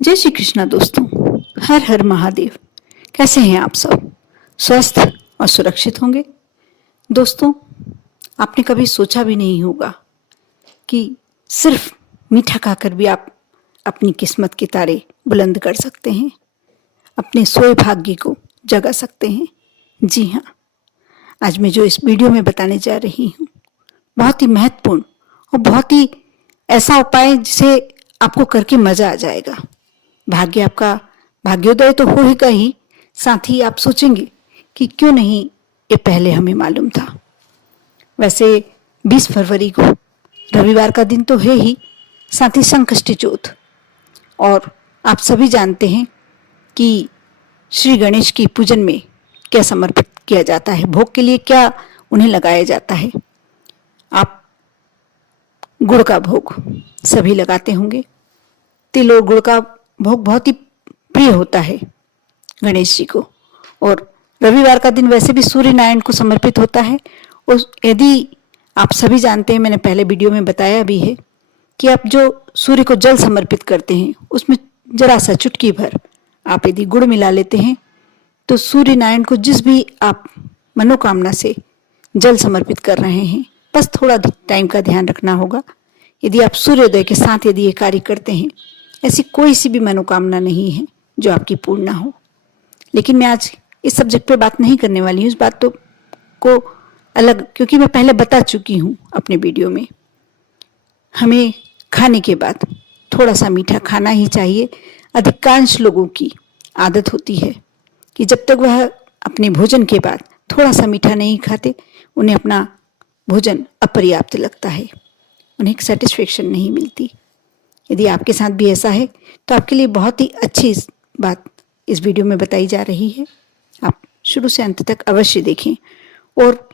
जय श्री कृष्णा दोस्तों। हर हर महादेव। कैसे हैं आप सब? स्वस्थ और सुरक्षित होंगे? दोस्तों, आपने कभी सोचा भी नहीं होगा कि सिर्फ मीठा खाकर भी आप अपनी किस्मत के तारे बुलंद कर सकते हैं, अपने सोए भाग्य को जगा सकते हैं। जी हाँ, आज मैं जो इस वीडियो में बताने जा रही हूँ बहुत ही महत्वपूर्ण और बहुत ही ऐसा उपाय जिसे आपको करके मजा आ जाएगा। भाग्य आपका भाग्योदय तो होगा ही, साथ ही आप सोचेंगे कि क्यों नहीं ये पहले हमें मालूम था। वैसे 20 फरवरी को रविवार का दिन तो है ही, साथ ही संकष्टी चौथ, और आप सभी जानते हैं कि श्री गणेश की पूजन में क्या समर्पित किया जाता है, भोग के लिए क्या उन्हें लगाया जाता है। आप गुड़ का भोग सभी लगाते होंगे। तिल और गुड़ का भोग बहुत ही प्रिय होता है गणेश जी को, और रविवार का दिन वैसे भी सूर्य नारायण को समर्पित होता है। और यदि आप सभी जानते हैं, मैंने पहले वीडियो में बताया भी है कि आप जो सूर्य को जल समर्पित करते हैं उसमें जरा सा चुटकी भर आप यदि गुड़ मिला लेते हैं तो सूर्य नारायण को जिस भी आप मनोकामना से जल समर्पित कर रहे हैं, बस थोड़ा टाइम का ध्यान रखना होगा। यदि आप सूर्योदय के साथ यदि ये कार्य करते हैं, ऐसी कोई सी भी मनोकामना नहीं है जो आपकी पूर्ण ना हो। लेकिन मैं आज इस सब्जेक्ट पे बात नहीं करने वाली हूँ, इस बात तो को अलग, क्योंकि मैं पहले बता चुकी हूँ अपने वीडियो में। हमें खाने के बाद थोड़ा सा मीठा खाना ही चाहिए। अधिकांश लोगों की आदत होती है कि जब तक वह अपने भोजन के बाद थोड़ा सा मीठा नहीं खाते, उन्हें अपना भोजन अपर्याप्त लगता है, उन्हें एक सेटिस्फेक्शन नहीं मिलती। यदि आपके साथ भी ऐसा है तो आपके लिए बहुत ही अच्छी बात इस वीडियो में बताई जा रही है। आप शुरू से अंत तक अवश्य देखें, और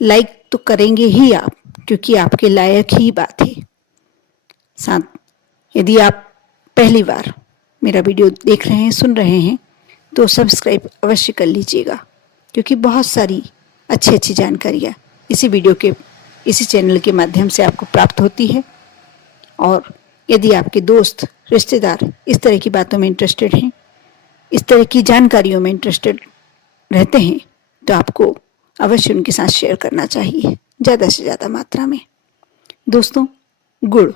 लाइक तो करेंगे ही आप, क्योंकि आपके लायक ही बात है। साथ यदि आप पहली बार मेरा वीडियो देख रहे हैं, सुन रहे हैं, तो सब्सक्राइब अवश्य कर लीजिएगा, क्योंकि बहुत सारी अच्छी अच्छी जानकारियाँ इसी चैनल के माध्यम से आपको प्राप्त होती है। और यदि आपके दोस्त रिश्तेदार इस तरह की बातों में इंटरेस्टेड हैं, इस तरह की जानकारियों में इंटरेस्टेड रहते हैं, तो आपको अवश्य उनके साथ शेयर करना चाहिए ज़्यादा से ज़्यादा मात्रा में। दोस्तों, गुड़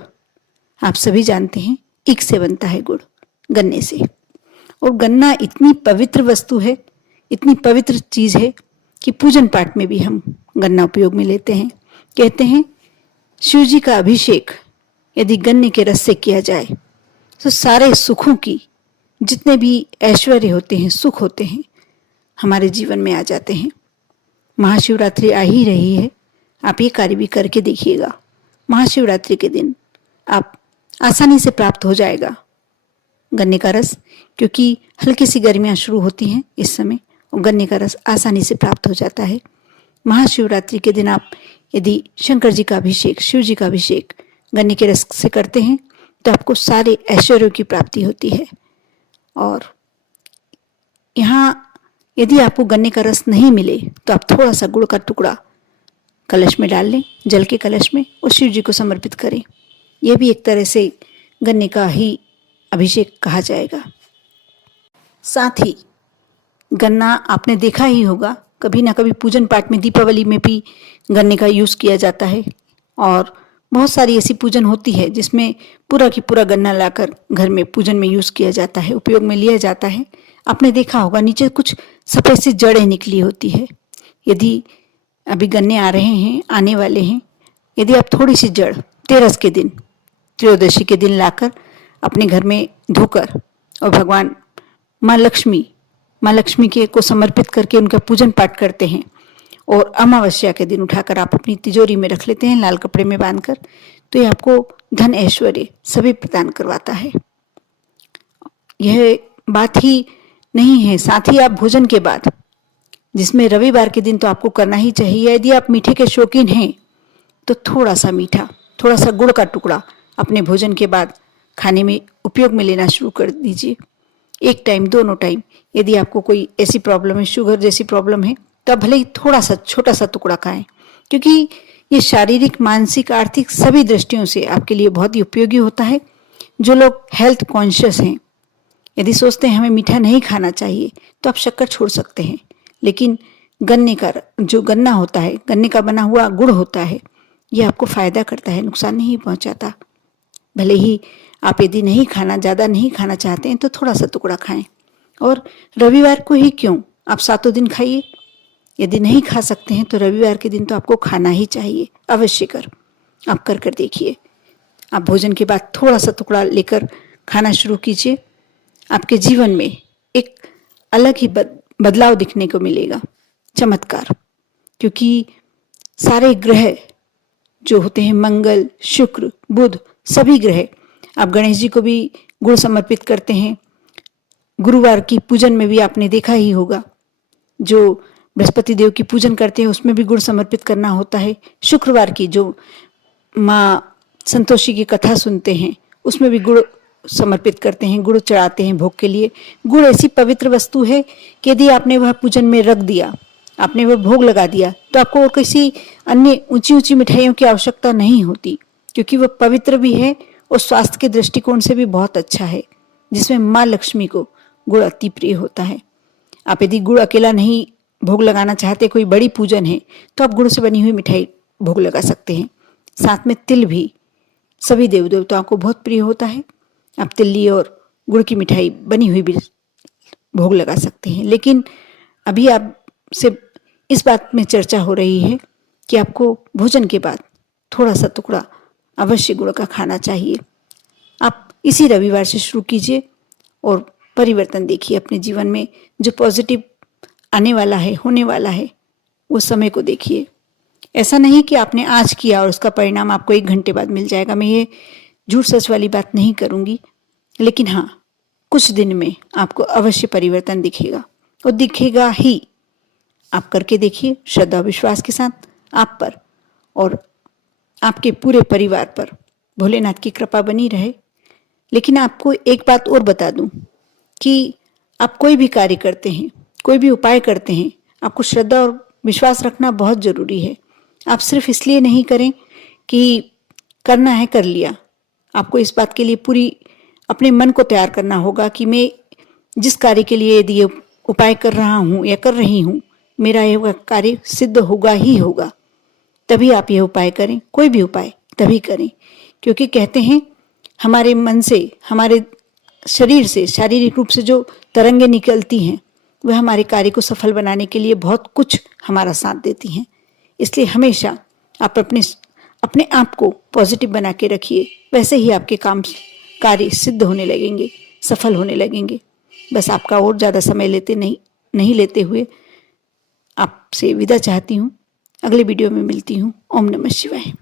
आप सभी जानते हैं, ईख से बनता है गुड़, गन्ने से। और गन्ना इतनी पवित्र वस्तु है, इतनी पवित्र चीज़ है कि पूजन पाठ में भी हम गन्ना उपयोग में लेते हैं। कहते हैं शिव जी का अभिषेक यदि गन्ने के रस से किया जाए तो सारे सुखों की, जितने भी ऐश्वर्य होते हैं, सुख होते हैं, हमारे जीवन में आ जाते हैं। महाशिवरात्रि आ ही रही है, आप ये कार्य भी करके देखिएगा। महाशिवरात्रि के दिन आप आसानी से प्राप्त हो जाएगा गन्ने का रस, क्योंकि हल्की सी गर्मियाँ शुरू होती हैं इस समय, और गन्ने का रस आसानी से प्राप्त हो जाता है। महाशिवरात्रि के दिन आप यदि शंकर जी का अभिषेक, शिव जी का अभिषेक गन्ने के रस से करते हैं तो आपको सारे ऐश्वर्यों की प्राप्ति होती है। और यहाँ यदि आपको गन्ने का रस नहीं मिले तो आप थोड़ा सा गुड़ का टुकड़ा कलश में डाल लें, जल के कलश में, और शिव जी को समर्पित करें। यह भी एक तरह से गन्ने का ही अभिषेक कहा जाएगा। साथ ही गन्ना आपने देखा ही होगा, कभी ना कभी पूजन पाठ में, दीपावली में भी गन्ने का यूज़ किया जाता है। और बहुत सारी ऐसी पूजन होती है जिसमें पूरा की पूरा गन्ना लाकर घर में पूजन में यूज़ किया जाता है, उपयोग में लिया जाता है। आपने देखा होगा नीचे कुछ सफ़ेद सी जड़ें निकली होती है। यदि अभी गन्ने आ रहे हैं, आने वाले हैं, यदि आप थोड़ी सी जड़ तेरस के दिन, त्रयोदशी के दिन लाकर अपने घर में धोकर और भगवान माँ लक्ष्मी के को समर्पित करके उनका पूजन पाठ करते हैं, और अमावस्या के दिन उठाकर आप अपनी तिजोरी में रख लेते हैं लाल कपड़े में बांधकर, तो ये आपको धन ऐश्वर्य सभी प्रदान करवाता है। यह बात ही नहीं है, साथ ही आप भोजन के बाद, जिसमें रविवार के दिन तो आपको करना ही चाहिए, यदि आप मीठे के शौकीन हैं तो थोड़ा सा मीठा, थोड़ा सा गुड़ का टुकड़ा अपने भोजन के बाद खाने में उपयोग में लेना शुरू कर दीजिए। एक टाइम, दोनों टाइम। यदि आपको कोई ऐसी प्रॉब्लम है, शुगर जैसी प्रॉब्लम है, तो भले ही थोड़ा सा छोटा सा टुकड़ा खाएं, क्योंकि ये शारीरिक, मानसिक, आर्थिक सभी दृष्टियों से आपके लिए बहुत ही उपयोगी होता है। जो लोग हेल्थ कॉन्शियस हैं, यदि सोचते हैं हमें मीठा नहीं खाना चाहिए तो आप शक्कर छोड़ सकते हैं, लेकिन गन्ने का जो गन्ना होता है, गन्ने का बना हुआ गुड़ होता है, ये आपको फायदा करता है, नुकसान नहीं पहुंचाता। भले ही आप यदि नहीं खाना, ज़्यादा नहीं खाना चाहते हैं तो थोड़ा सा टुकड़ा खाएं, और रविवार को ही क्यों, आप 7 दिन खाइए। यदि नहीं खा सकते हैं तो रविवार के दिन तो आपको खाना ही चाहिए, अवश्य आप कर देखिए। आप भोजन के बाद थोड़ा सा टुकड़ा लेकर खाना शुरू कीजिए, आपके जीवन में एक अलग ही बदलाव दिखने को मिलेगा, चमत्कार। क्योंकि सारे ग्रह जो होते हैं, मंगल, शुक्र, बुध, सभी ग्रह, आप गणेश जी को भी गुड़ समर्पित करते हैं। गुरुवार की पूजन में भी आपने देखा ही होगा, जो बृहस्पति देव की पूजन करते हैं उसमें भी गुड़ समर्पित करना होता है। शुक्रवार की जो माँ संतोषी की कथा सुनते हैं उसमें भी गुड़ समर्पित करते हैं, गुड़ चढ़ाते हैं भोग के लिए। गुड़ ऐसी पवित्र वस्तु है कि यदि आपने वह पूजन में रख दिया, आपने वह भोग लगा दिया, तो आपको और किसी अन्य ऊंची ऊंची मिठाइयों की आवश्यकता नहीं होती, क्योंकि वह पवित्र भी है और स्वास्थ्य के दृष्टिकोण से भी बहुत अच्छा है, जिसमें माँ लक्ष्मी को गुड़ अति प्रिय होता है। आप यदि गुड़ अकेला नहीं भोग लगाना चाहते, कोई बड़ी पूजन है, तो आप गुड़ से बनी हुई मिठाई भोग लगा सकते हैं। साथ में तिल भी सभी देव देवताओं को बहुत प्रिय होता है, आप तिल्ली और गुड़ की मिठाई बनी हुई भी भोग लगा सकते हैं। लेकिन अभी आपसे इस बात में चर्चा हो रही है कि आपको भोजन के बाद थोड़ा सा टुकड़ा अवश्य गुड़ का खाना चाहिए। आप इसी रविवार से शुरू कीजिए और परिवर्तन देखिए अपने जीवन में। जो पॉजिटिव आने वाला है, होने वाला है, वो समय को देखिए। ऐसा नहीं कि आपने आज किया और उसका परिणाम आपको 1 घंटे बाद मिल जाएगा। मैं ये झूठ सच वाली बात नहीं करूंगी, लेकिन हाँ, कुछ दिन में आपको अवश्य परिवर्तन दिखेगा, और दिखेगा ही। आप करके देखिए श्रद्धा विश्वास के साथ, आप पर और आपके पूरे परिवार पर भोलेनाथ की कृपा बनी रहे। लेकिन आपको एक बात और बता दूं कि आप कोई भी कार्य करते हैं, कोई भी उपाय करते हैं, आपको श्रद्धा और विश्वास रखना बहुत जरूरी है। आप सिर्फ इसलिए नहीं करें कि करना है कर लिया। आपको इस बात के लिए पूरी अपने मन को तैयार करना होगा कि मैं जिस कार्य के लिए यदि ये उपाय कर रहा हूँ या कर रही हूँ, मेरा यह कार्य सिद्ध होगा ही होगा। तभी आप यह उपाय करें, कोई भी उपाय तभी करें, क्योंकि कहते हैं हमारे मन से, हमारे शरीर से, शारीरिक रूप से जो तरंगें निकलती हैं वह हमारे कार्य को सफल बनाने के लिए बहुत कुछ हमारा साथ देती हैं। इसलिए हमेशा आप अपने आप को पॉजिटिव बना के रखिए, वैसे ही आपके कार्य सिद्ध होने लगेंगे, सफल होने लगेंगे। बस आपका और ज़्यादा समय नहीं लेते हुए आपसे विदा चाहती हूँ। अगले वीडियो में मिलती हूँ। ओम नमः शिवाय।